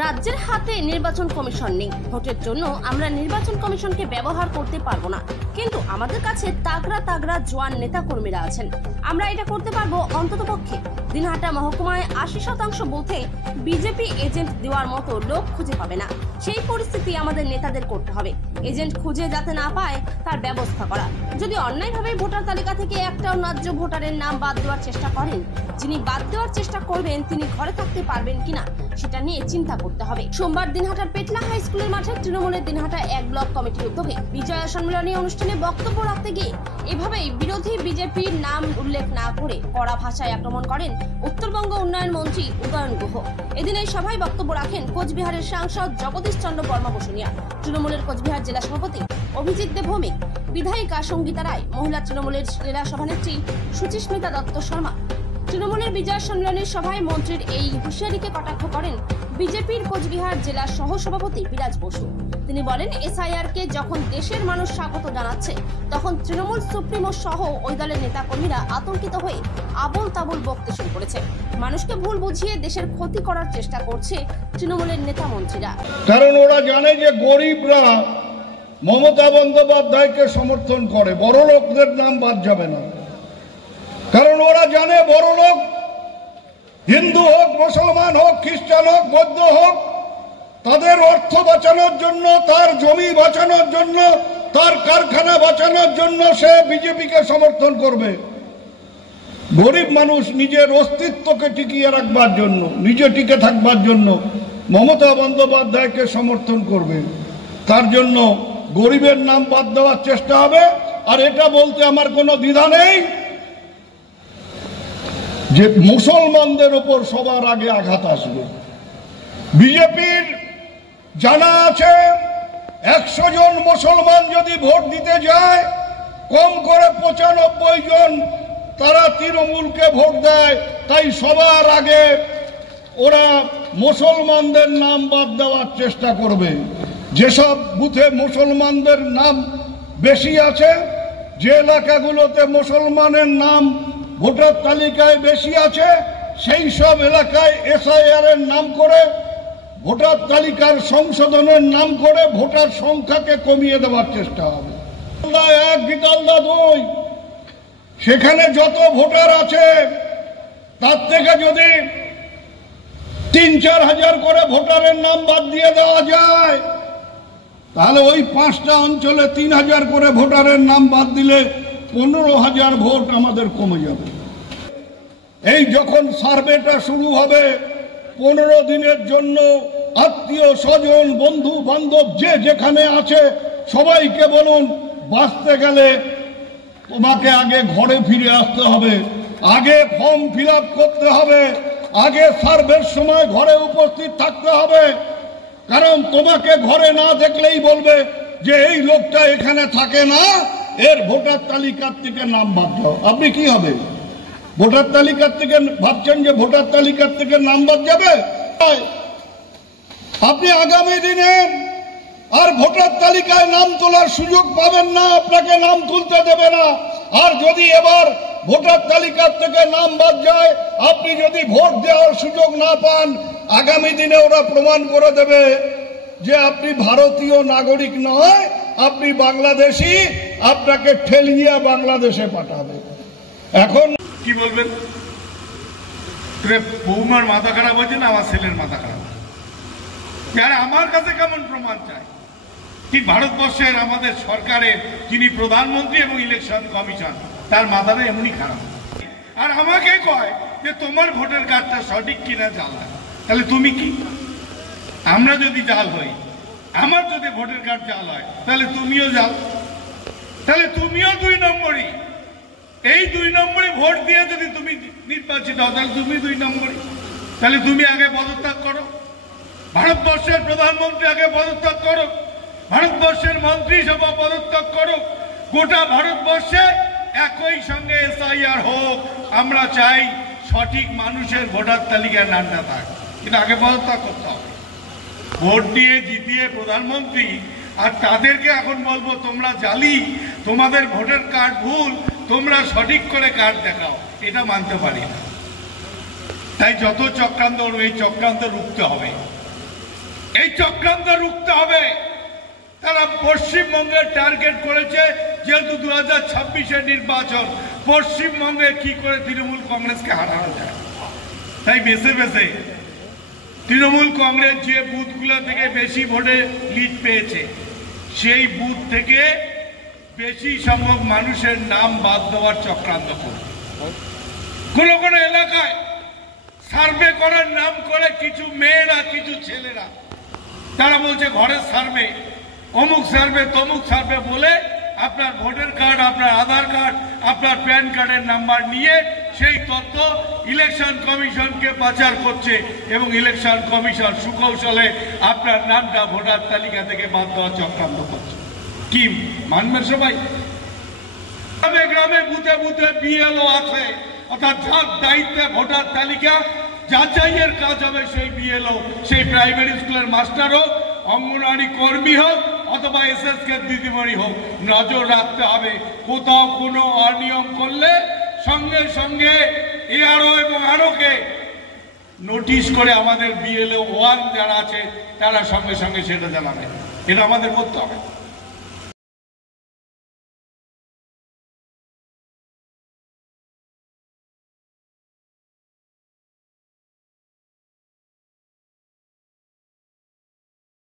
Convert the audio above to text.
রাজ্যের হাতে নির্বাচন কমিশন নেই, ভোটের জন্য আমরা নির্বাচন কমিশনকে ব্যবহার করতে পারবো না, কিন্তু আমাদের কাছে তাগড়া তাগড়া জোয়ান নেতা কর্মীরা আছেন। আমরা এটা করতে পারবো। অন্ততপক্ষে দিনহাটা মহকুমায় 80% বুথে বিজেপি এজেন্ট দেওয়ার মতো লোক খুঁজে পাবে না। সেই পরিস্থিতি আমাদের নেতাদের করতে হবে। এজেন্ট খুঁজে যাতে না পায় তার ব্যবস্থা করা। যদি অন্যায়ভাবে ভোটার তালিকা থেকে একটাও ন্যায্য ভোটারের নাম বাদ দেওয়ার চেষ্টা করেন, যিনি বাদ দেওয়ার চেষ্টা করবেন তিনি ঘরে থাকতে পারবেন কিনা সেটা নিয়ে চিন্তা করতে হবে। সোমবার দিনহাটার পেটলা হাই স্কুলের মাঠে তৃণমূলের দিনহাটা 1 ব্লক কমিটির উদ্যোগে বিজয়া সম্মেলনী অনুষ্ঠানে বক্তব্য রাখতে গিয়ে এভাবেই বিরোধী বিজেপির নাম উল্লেখ না করে কড়া ভাষায় আক্রমণ করেন উত্তরবঙ্গ উন্নয়ন মন্ত্রী উদয়ন গুহ। এদিন এই সভায় বক্তব্য রাখেন কোচবিহারের সাংসদ জগদীশ চন্দ্র বর্মা বসুনিয়া, তৃণমূলের কোচবিহার জেলা সভাপতি অভিজিৎ দে ভৌমিক, বিধায়িকা সঙ্গীতা রায়, মহিলা তৃণমূলের জেলা সভানেত্রী সুচিস্মিতা দত্ত শর্মা। তৃণমূলের বিজয় সম্মেলনের সভায় মন্ত্রীর এই হুঁশিয়ারিকে কটাক্ষ করেন বিজেপির কোচবিহার জেলার সহসভাপতি বিরাজ বসু। তিনি বলেন, এসআইআর কে যখন দেশের মানুষ স্বাগত জানাচ্ছে, তখন তৃণমূল সুপ্রিমো সহ ওই দলের নেতাকর্মীরা আতঙ্কিত হয়ে আবোল তাবোল বকতে শুরু করেছে। মানুষকে ভুল বুঝিয়ে দেশের ক্ষতি করার চেষ্টা করছে তৃণমূলের নেতা মন্ত্রীরা। কারণ ওরা জানে যে গরিবরা মমতা বন্দ্যোপাধ্যায়কে সমর্থন করে, বড় লোকদের নাম বাদ যাবে না। কারণ ওরা জানে বড় লোক হিন্দু হোক, মুসলমান হোক, খ্রিস্টান হোক, বৌদ্ধ হোক, তাদের অর্থ বাঁচানোর জন্য, তার জমি বাঁচানোর জন্য, তার কারখানা বাঁচানোর জন্য সে বিজেপিকে সমর্থন করবে। গরিব মানুষ নিজের অস্তিত্বকে টিকিয়ে রাখবার জন্য, নিজে টিকে থাকবার জন্য মমতা বন্দ্যোপাধ্যায়কে সমর্থন করবে। তার জন্য গরিবের নাম বাদ দেওয়ার চেষ্টা হবে। আর এটা বলতে আমার কোনো দ্বিধা নেই যে মুসলমানদের উপর সবার আগে আঘাত আসবে। বিজেপির জানা আছে 100 জন মুসলমান যদি ভোট দিতে যায়, কম করে 95 জন তারা তৃণমূলকে ভোট দেয়। তাই সবার আগে ওরা মুসলমানদের নাম বাদ দেওয়ার চেষ্টা করবে। যেসব বুথে মুসলমানদের নাম বেশি আছে, যে এলাকাগুলোতে মুসলমানের নাম ভোটার তালিকায় বেশি আছে, সেই সব এলাকায় এসআইআর এর নাম করে, ভোটার তালিকার সংশোধনের নাম করে ভোটার সংখ্যাকে কমিয়ে দেওয়ার চেষ্টা হবে। 1 বিকালদা 2 সেখানে যত ভোটার আছে তার থেকে যদি 3-4 হাজার করে ভোটারের নাম বাদ দিয়ে দেওয়া যায়, তাহলে ওই 5টা অঞ্চলে 3000 করে ভোটারের নাম বাদ দিলে 15,000 ভোট আমাদের কমে যাবে। এই যখন সার্ভেটা শুরু হবে, 15 দিনের জন্য আত্মীয় স্বজন, বন্ধু বান্ধব যে যেখানে আছে সবাইকে বলুন, বাঁচতে গেলে তোমাকে আগে ঘরে ফিরে আসতে হবে, আগে ফর্ম ফিল আপ করতে হবে, আগে সার্ভের সময় ঘরে উপস্থিত থাকতে হবে। কারণ তোমাকে ঘরে না দেখলেই বলবে যে এই লোকটা এখানে থাকে না, এর ভোটার তালিকার থেকে নাম বাদ দাও। আপনি কি হবে? ভোটার তালিকার থেকে ভাবছেন যে ভোটার তালিকার থেকে নাম বাদ যাবে? আপনি আগামী দিনে আর ভোটার তালিকায় নাম তোলার সুযোগ পাবেন না, আপনাকে নাম তুলতে দেবে না। আর যদি এবার ভোটার তালিকার থেকে নাম বাদ যায়, আপনি যদি ভোট দেওয়ার সুযোগ না পান, আগামী দিনে ওরা প্রমাণ করে দেবে যে আপনি ভারতীয় নাগরিক নয়, আপনি বাংলাদেশি, আপনাকে ঠেলিয়ে বাংলাদেশে পাঠাবে। এখন কি বলবেন? বৌমার মাথা খারাপ হয়েছে না আমার ছেলের মাথা খারাপ? আমার কাছে কেমন প্রমাণ চাই? কি ভারতবর্ষের আমাদের সরকারের যিনি প্রধানমন্ত্রী এবং ইলেকশন কমিশন, তার মাথাটা এমনই খারাপ। আর আমাকে কয় যে তোমার ভোটার কার্ডটা সঠিক কিনা জাল। তাহলে তুমি কি? আমরা যদি জাল হই, আমার যদি ভোটার কার্ড জাল হয়, তাহলে তুমিও জাল, তাহলে তুমিও 2 নম্বরই। এই 2 নম্বরে ভোট দিয়ে যদি তুমি নির্বাচিত হও, তাহলে তুমি 2 নম্বরই। তাহলে তুমি আগে পদত্যাগ করো, ভারতবর্ষের প্রধানমন্ত্রী আগে পদত্যাগ করো, ভারতবর্ষের মন্ত্রিসভা পদত্যাগ করো, গোটা ভারতবর্ষে একই সঙ্গে এসআইআর হোক। আমরা চাই সঠিক মানুষের ভোটার তালিকায় নামটা থাক, কিন্তু আগে পদত্যাগ করতে হবে। ভোট দিয়ে জিতিয়ে প্রধানমন্ত্রী, আর তাদেরকে এখন বলবো তোমরা জালি, তোমাদের ভোটার কার্ড ভুল, তোমরা সঠিক করে কার্ড দেখাও, এটা মানতে পারি না। তাই যত চক্রান্ত, এই চক্রান্ত রুখতে হবে। এই চক্রান্ত রুখতে হবে। তারা পশ্চিমবঙ্গের টার্গেট করেছে, যেহেতু 2026-এর নির্বাচন, পশ্চিমবঙ্গে কি করে তৃণমূল কংগ্রেসকে হারানো যায়। তাই বেছে বেছে তৃণমূল কংগ্রেস যে বুথগুলো থেকে বেশি ভোটে লিড পেয়েছে সেই বুথ থেকে বেশি সংখ্যক মানুষের নাম বাদ দেওয়ার চক্রান্ত করবে। কোনো কোনো এলাকায় সার্ভে করার নাম করে কিছু মেয়েরা, কিছু ছেলেরা তারা বলছে ঘরের সার্ভে, অমুক সার্ভে, তমুক সার্ভে বলে আপনার ভোটার কার্ড, আপনার আধার কার্ড, আপনার প্যান কার্ডের নাম্বার নিয়ে সেই তথ্য ইলেকশন কমিশনকে পাচার করছে এবং ইলেকশন কমিশন সুকৌশলে আপনার নামটা ভোটার তালিকা থেকে বাদ দেওয়ার চক্রান্ত করছে। কি মানবেন সবাই? গ্রামে গ্রামে বুথে বুথে বিএলও আছে, অর্থাৎ যার দায়িত্বে ভোটার তালিকা যাচাইয়ের কাজ হবে সেই বিএলও, সেই প্রাইমারি স্কুলের মাস্টার হোক, অঙ্গনওয়াড়ি কর্মী হোক অথবা এসএসকে দিদিমণি হোক, নজর রাখতে হবে। কোথাও কোনো অনিয়ম করলে সঙ্গে সঙ্গে এআরও এবং আরওকে নোটিশ করে আমাদের বিএলও 1 যারা আছে তারা সঙ্গে সঙ্গে সেটা জানাবে। এটা আমাদের করতে হবে।